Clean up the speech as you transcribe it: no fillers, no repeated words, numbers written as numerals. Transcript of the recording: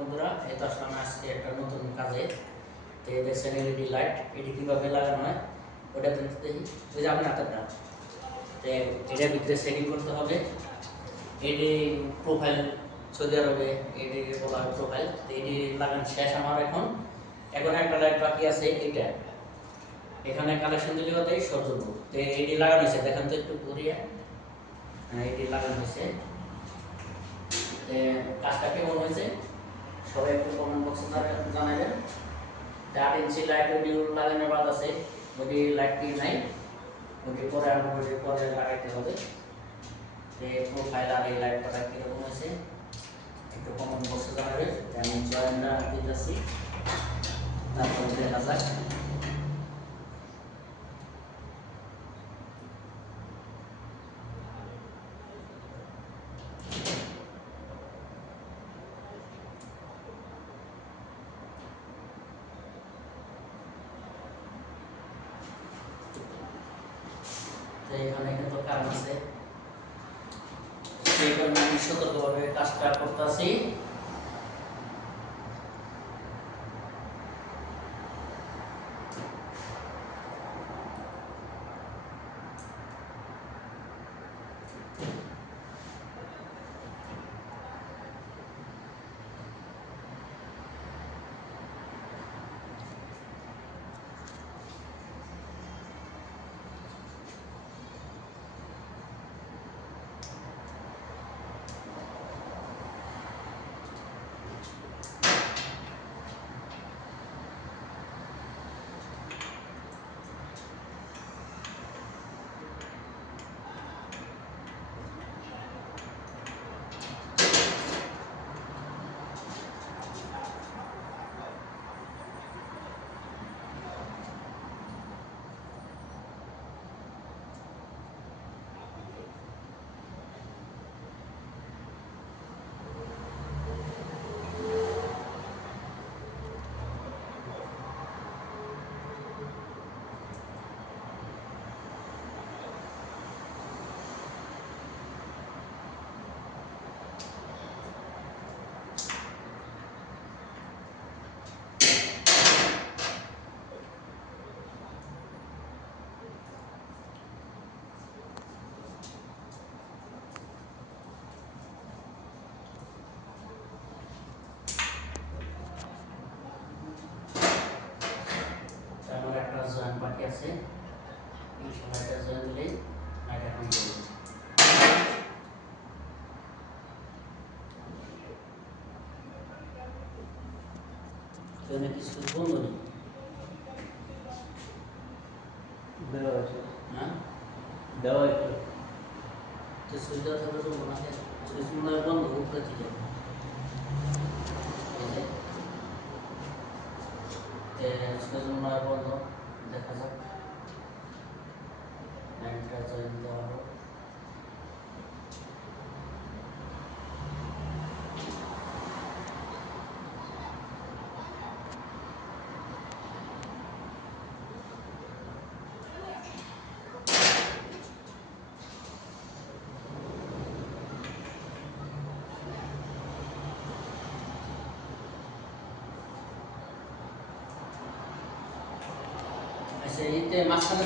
বন্ধুরা, এই তো আসলাম আজকে একটা নতুন কাজে। তো এই দেখছেন এলইডি লাইট, এটি কীভাবে লাগানো হয় ওটা তো দেখি। ওই যে আপনার হাতেরটা, তো এটার ভিতরে সেটিং করতে হবে। এটি প্রোফাইল, সৌদি আরবে এটি বলা হয় প্রোফাইল। তো এটি লাগানো শেষ আমার। এখন একটা লাইট বাকি আছে, এইটা এখানে কানেকশন দিলে কথাই সরজব। তো এটি লাগানো হয়েছে, দেখেন তো একটু ঘুরিয়ে। হ্যাঁ, এটি লাগানো হয়েছে। কাজটা কেমন হয়েছে সবাই একটু কমেন্ট বক্সে জানাবেন। 8 ইঞ্চি লাইট ওটি লাগানোর বাদ আছে, ওটি লাইটটি নাই, ওটি পরে আমরা ওটি পরে লাগাইতে হবে। প্রোফাইল আর এই লাইটটা কীরকম হয়েছে একটু কমেন্ট বক্সে জানাবেন। আমি জয়েন্টটা দিতেছি, তারপর দেখা যাক। এখানে কিন্তু কারণ আছে, সেই কারণে আমি সতর্কভাবে কাজটা করতেছি। আমার একটা জয়েন্ট বাকি আছে, ইনশাআল্লাহ এটা জয়েন্ট দিলেই লাইট এখন জ্বলবে। এখানে কিছু বন্ধ নেই, দেওয়া আছে। হ্যাঁ, দেওয়া আছে। তো সুইচ দেওয়া থাকলে চলবো না, সুইচ মনে হয় বন্ধ উপরে থেকে। সুইচ মনে হয় বন্ধ, দেখা যাক। লাইনটা জয়েন দেওয়া হোক। আচ্ছা, এইতে মাঝখানে